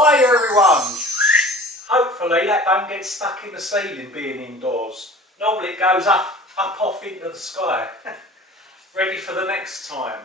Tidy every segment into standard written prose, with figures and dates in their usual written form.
Hi everyone! Hopefully that don't get stuck in the ceiling being indoors. Normally it goes up off into the sky. Ready for the next time.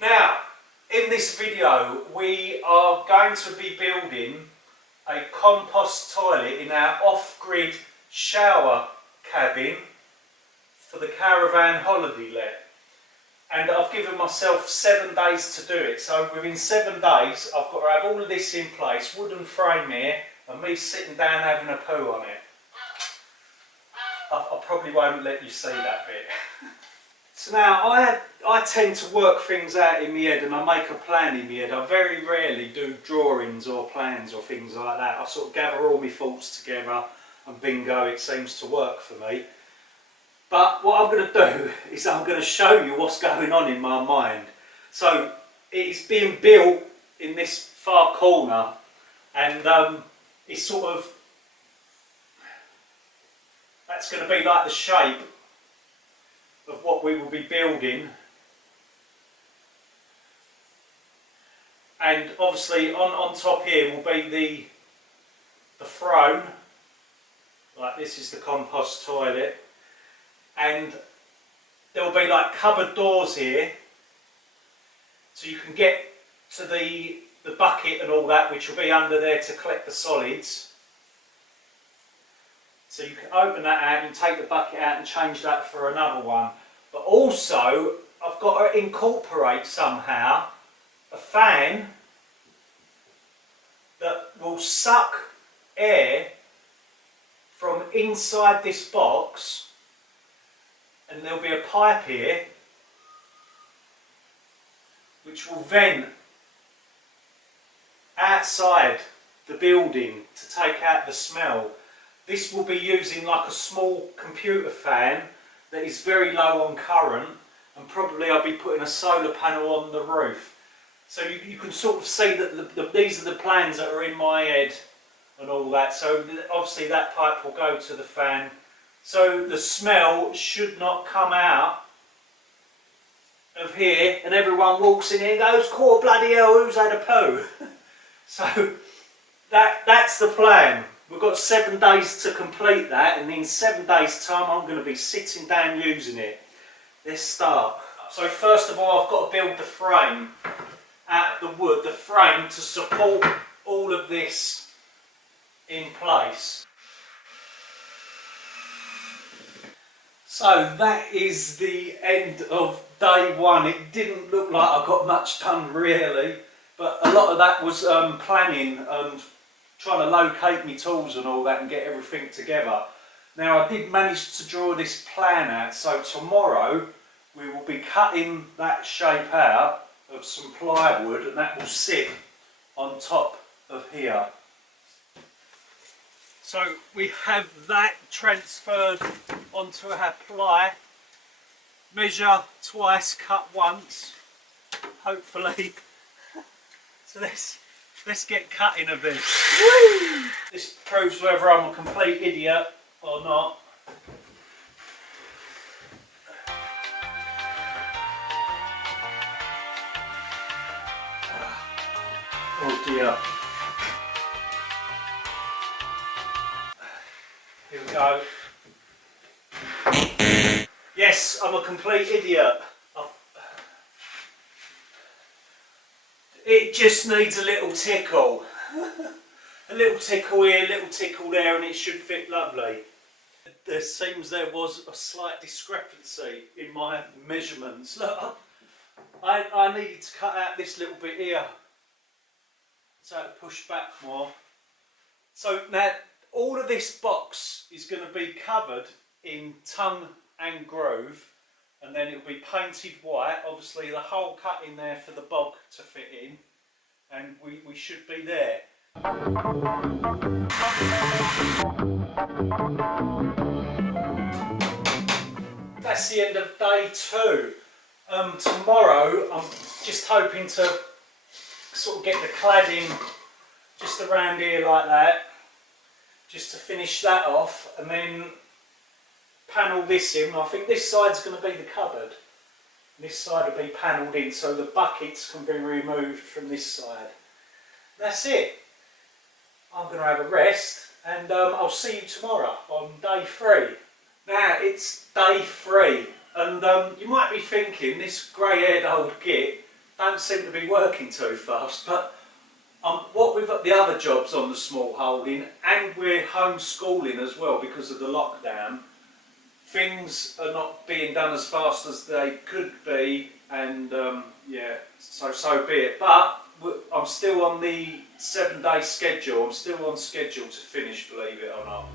Now, in this video we are going to be building a compost toilet in our off-grid shower cabin for the caravan holiday let. And I've given myself 7 days to do it. So within 7 days I've got to have all of this in place, wooden frame here, and me sitting down having a poo on it. I probably won't let you see that bit. So now I tend to work things out in my head, and I make a plan in my head. I very rarely do drawings or plans or things like that. I sort of gather all my thoughts together and bingo, it seems to work for me. But what I'm going to do is I'm going to show you what's going on in my mind. So it's being built in this far corner, and it's sort of, that's going to be like the shape of what we will be building. And obviously on top here will be the throne, like this is the compost toilet. And there will be like cupboard doors here, so you can get to the bucket and all that, which will be under there to collect the solids. So you can open that out and take the bucket out and change that for another one. But also I've got to incorporate somehow a fan that will suck air from inside this box. And there'll be a pipe here which will vent outside the building to take out the smell. This will be using like a small computer fan that is very low on current, and probably I'll be putting a solar panel on the roof. So you can sort of see that these are the plans that are in my head and all that. So obviously that pipe will go to the fan. So the smell should not come out of here, and everyone walks in here and goes, "Cool, bloody hell, who's had a poo?" So that's the plan. We've got 7 days to complete that, and in 7 days time I'm going to be sitting down using it. Let's start. So first of all I've got to build the frame out of the wood, the frame to support all of this in place. So that is the end of day one. It didn't look like I got much done really, but a lot of that was planning and trying to locate my tools and all that and get everything together. Now I did manage to draw this plan out, so tomorrow we will be cutting that shape out of some plywood, and that will sit on top of here. So we have that transferred onto our ply. Measure twice, cut once, hopefully. So let's get cutting of this. Woo! This proves whether I'm a complete idiot or not. Oh dear. Here we go. Yes, I'm a complete idiot. It just needs a little tickle. A little tickle here, a little tickle there, and it should fit lovely. There seems there was a slight discrepancy in my measurements. Look, I needed to cut out this little bit here, so I had to push back more. So now all of this box is going to be covered in tongue and groove, and then it will be painted white. Obviously the hole cut in there for the bog to fit in, and we should be there. That's the end of day 2. Tomorrow I'm just hoping to sort of get the cladding just around here like that, just to finish that off, and then panel this in. I think this side's going to be the cupboard. This side will be panelled in so the buckets can be removed from this side. That's it. I'm going to have a rest, and I'll see you tomorrow on day 3. Now it's day 3, and you might be thinking this grey-haired old git don't seem to be working too fast, but what with the other jobs on the small holding, and we're homeschooling as well because of the lockdown, things are not being done as fast as they could be, and yeah, so be it. But I'm still on the 7-day schedule. I'm still on schedule to finish, believe it or not.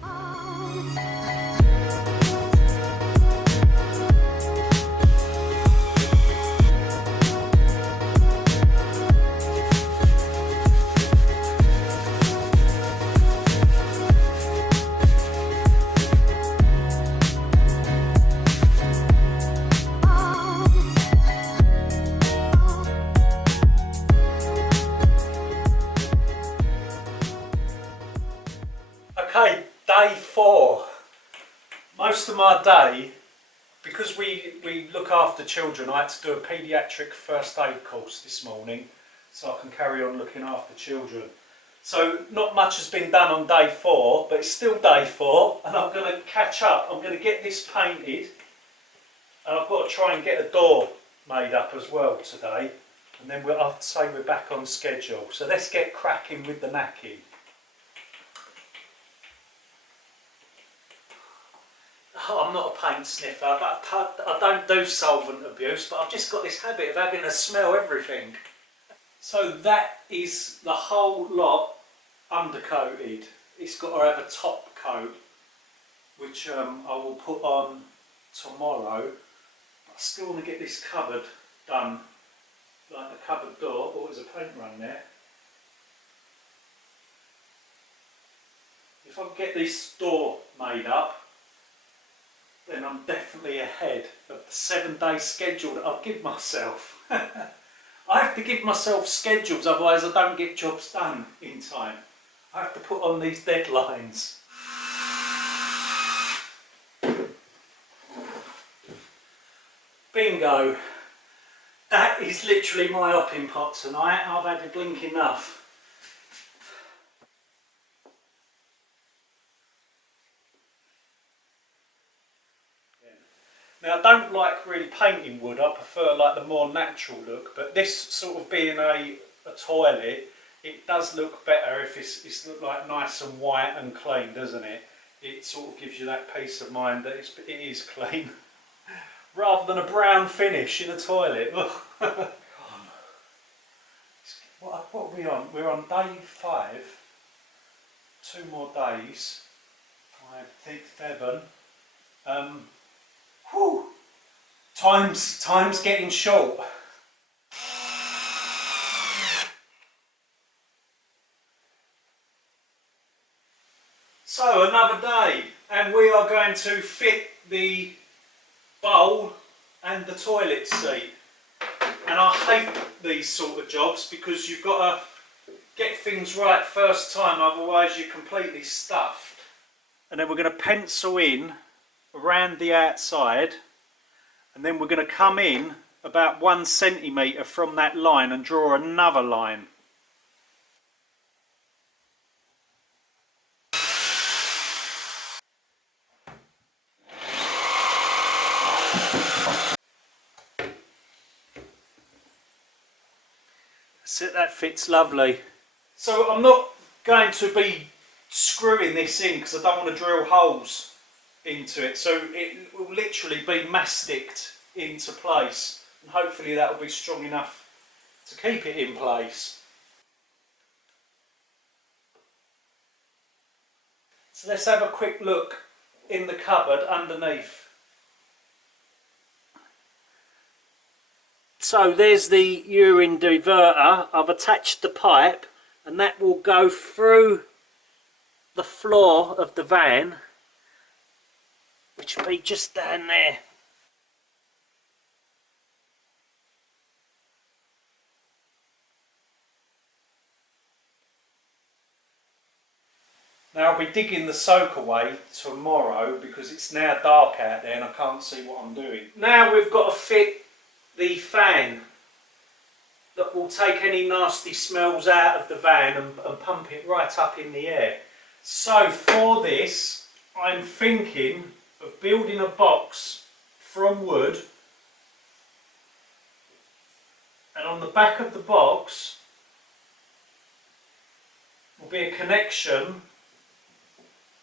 Okay, day 4. Most of my day, because we look after children, I had to do a paediatric first aid course this morning so I can carry on looking after children. So not much has been done on day 4, but it's still day 4, and I'm going to catch up. I'm going to get this painted, and I've got to try and get a door made up as well today, and then I'll say we're back on schedule. So let's get cracking with the knacking. Oh, I'm not a paint sniffer, but I don't do solvent abuse, but I've just got this habit of having to smell everything. So that is the whole lot undercoated. It's got to have a top coat, which I will put on tomorrow. I still want to get this cupboard done, like the cupboard door. Oh, there's a paint run there. If I can get this door made up, then I'm definitely ahead of the 7-day schedule that I've given myself. I have to give myself schedules, otherwise I don't get jobs done in time. I have to put on these deadlines. Bingo! That is literally my hopping pot tonight. I've had a blink enough. Now I don't like really painting wood, I prefer like the more natural look, but this sort of being a toilet, it does look better if it's look like nice and white and clean, doesn't it? It sort of gives you that peace of mind that it is clean, rather than a brown finish in a toilet. What are we on? We're on day 5, 2 more days, 5, 6, 7. Whew. Time's getting short. So another day, and we are going to fit the bowl and the toilet seat. And I hate these sort of jobs because you've got to get things right first time, otherwise you're completely stuffed. And then we're going to pencil in around the outside, and then we're going to come in about 1 centimetre from that line and draw another line. So that fits lovely. So I'm not going to be screwing this in because I don't want to drill holes into it, so it will literally be masticed into place, and hopefully that will be strong enough to keep it in place. So let's have a quick look in the cupboard underneath. So there's the urine diverter. I've attached the pipe and that will go through the floor of the van, which will be just down there. Now I'll be digging the soakaway tomorrow because it's now dark out there and I can't see what I'm doing. Now we've got to fit the fan that will take any nasty smells out of the van and pump it right up in the air. So for this, I'm thinking of building a box from wood, and on the back of the box will be a connection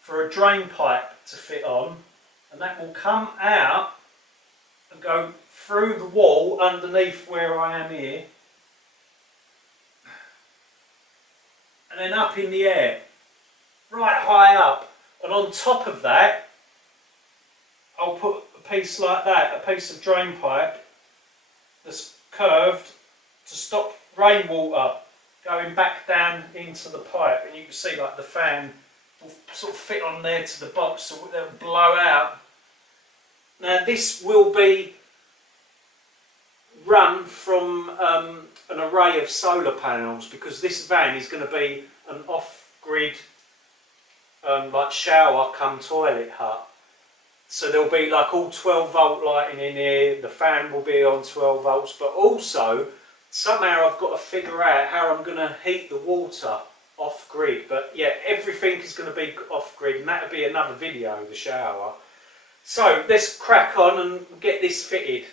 for a drain pipe to fit on, and that will come out and go through the wall underneath where I am here, and then up in the air, right high up. And on top of that, I'll put a piece like that, a piece of drain pipe that's curved to stop rainwater going back down into the pipe. And you can see like the fan will sort of fit on there to the box so they'll blow out. Now this will be run from an array of solar panels, because this van is going to be an off-grid like shower come toilet hut. So there'll be like all 12 volt lighting in here, the fan will be on 12 volts, but also somehow I've got to figure out how I'm going to heat the water off grid. But yeah, everything is going to be off grid, and that'll be another video, the shower. So let's crack on and get this fitted.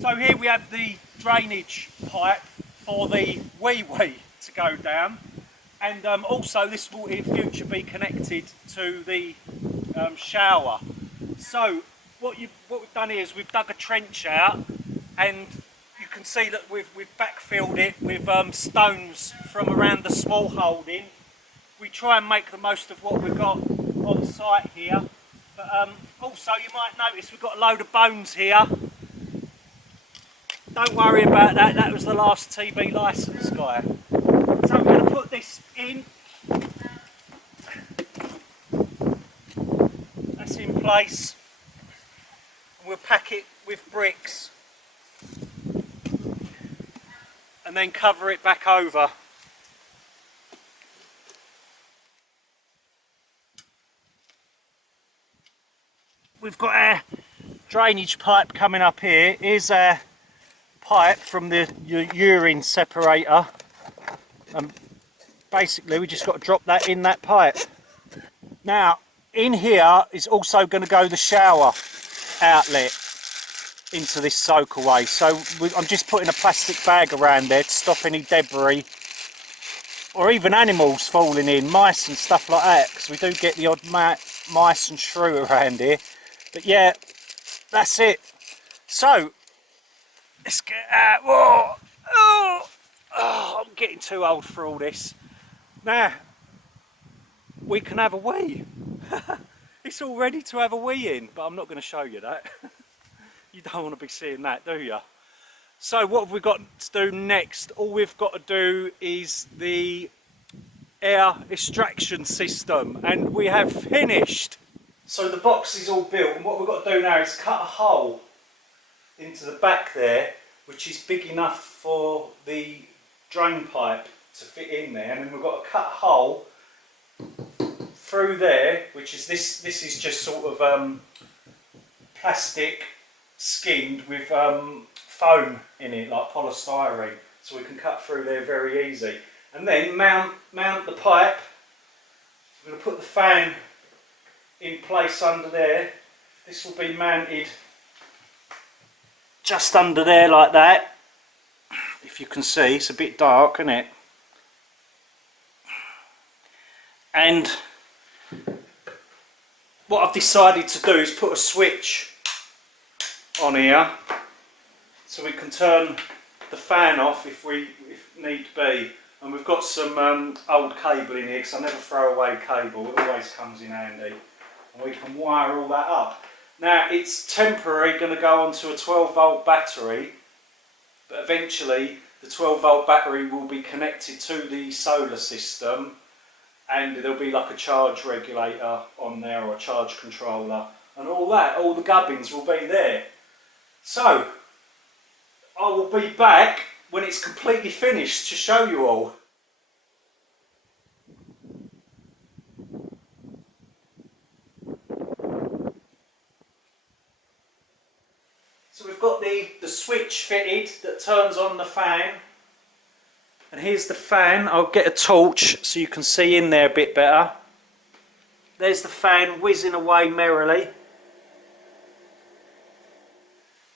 So here we have the drainage pipe for the wee-wee to go down, and also this will in future be connected to the shower. So what we've done here is we've dug a trench out, and you can see that we've backfilled it with stones from around the small holding. We try and make the most of what we've got on site here, but also you might notice we've got a load of bones here. Don't worry about that, that was the last TV licence guy. So I'm going to put this in. That's in place. And we'll pack it with bricks. And then cover it back over. We've got our drainage pipe coming up here. Here's our pipe from the urine separator, and basically we just got to drop that in that pipe. Now in here is also going to go the shower outlet into this soakaway, so I'm just putting a plastic bag around there to stop any debris or even animals falling in, mice and stuff like that, because we do get the odd mice and shrew around here. But yeah, that's it. So let's get out. Whoa. Oh, I'm getting too old for all this. Now, we can have a wee. It's all ready to have a wee in, but I'm not going to show you that. You don't want to be seeing that, do you? So what have we got to do next? All we've got to do is the air extraction system, and we have finished. So the box is all built, and what we've got to do now is cut a hole into the back there, which is big enough for the drain pipe to fit in there, and then we've got to cut a hole through there, which is this is just sort of plastic skinned with foam in it, like polystyrene, so we can cut through there very easy. And then mount the pipe. We're going to put the fan in place under there. This will be mounted just under there like that. If you can see, it's a bit dark, isn't it? And what I've decided to do is put a switch on here so we can turn the fan off if need be. And we've got some old cable in here, because I never throw away cable, it always comes in handy. And we can wire all that up. Now it's temporary going to go onto a 12-volt battery, but eventually the 12-volt battery will be connected to the solar system, and there'll be like a charge regulator on there or a charge controller and all that. All the gubbins will be there. So I will be back when it's completely finished to show you all. So we've got the switch fitted that turns on the fan. And here's the fan. I'll get a torch so you can see in there a bit better. There's the fan whizzing away merrily.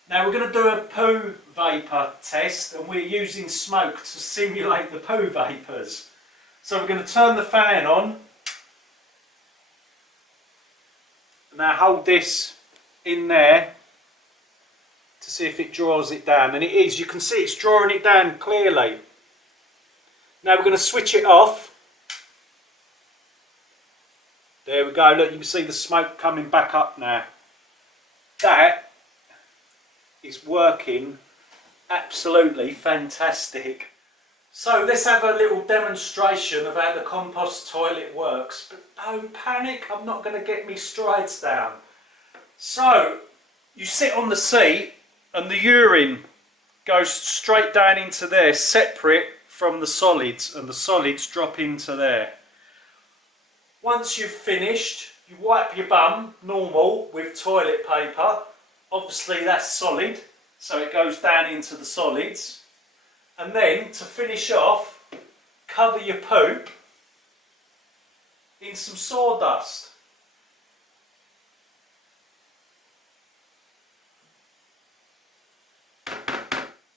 Now we're going to do a poo vapour test, and we're using smoke to simulate the poo vapours. So we're going to turn the fan on. Now hold this in there to see if it draws it down, and it is. You can see it's drawing it down clearly. Now we're going to switch it off. There we go, look, you can see the smoke coming back up now. That is working absolutely fantastic. So let's have a little demonstration of how the compost toilet works. But don't panic, I'm not going to get me strides down. So you sit on the seat and the urine goes straight down into there, separate from the solids, and the solids drop into there. Once you've finished, you wipe your bum, normal, with toilet paper. Obviously that's solid, so it goes down into the solids. And then, to finish off, cover your poop in some sawdust.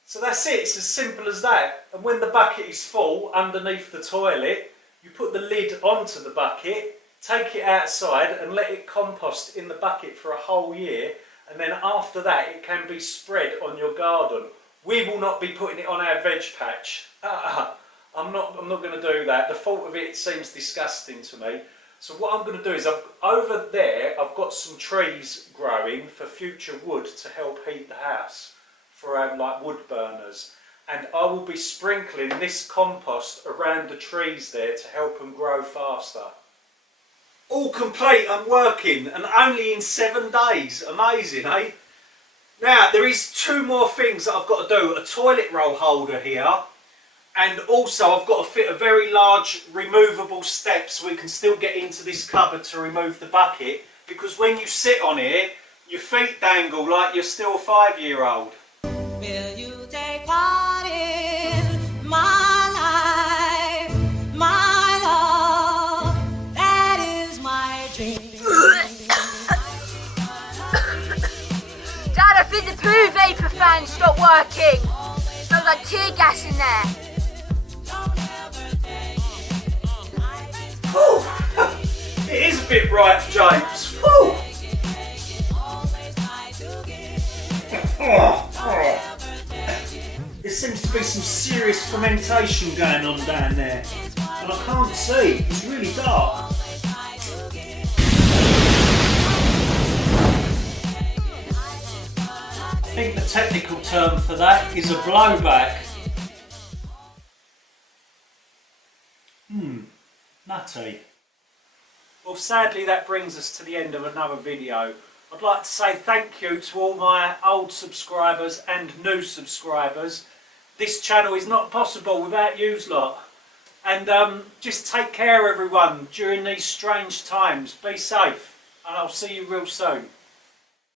So that's it, it's as simple as that. And when the bucket is full underneath the toilet, you put the lid onto the bucket, take it outside and let it compost in the bucket for a whole year, and then after that it can be spread on your garden. We will not be putting it on our veg patch. I'm not going to do that. The thought of it seems disgusting to me. So what I'm going to do is, over there I've got some trees growing for future wood to help heat the house, for like wood burners, and I will be sprinkling this compost around the trees there to help them grow faster. All complete and working, and only in 7 days. Amazing, eh? Now there is 2 more things that I've got to do. A toilet roll holder here, and also I've got to fit a very large removable step so we can still get into this cupboard to remove the bucket, because when you sit on here your feet dangle like you're still a 5-year-old. Will you take part in my life, my love? That is my dream. Dad, I think the poo vapour fan stopped working. Smells like tear gas in there. Whew. It is a bit ripe, James. Whew. There seems to be some serious fermentation going on down there, and I can't see, it's really dark. I think the technical term for that is a blowback. Nutty. Well, sadly that brings us to the end of another video. I'd like to say thank you to all my old subscribers and new subscribers. This channel is not possible without yous lot. And just take care everyone during these strange times. Be safe, and I'll see you real soon.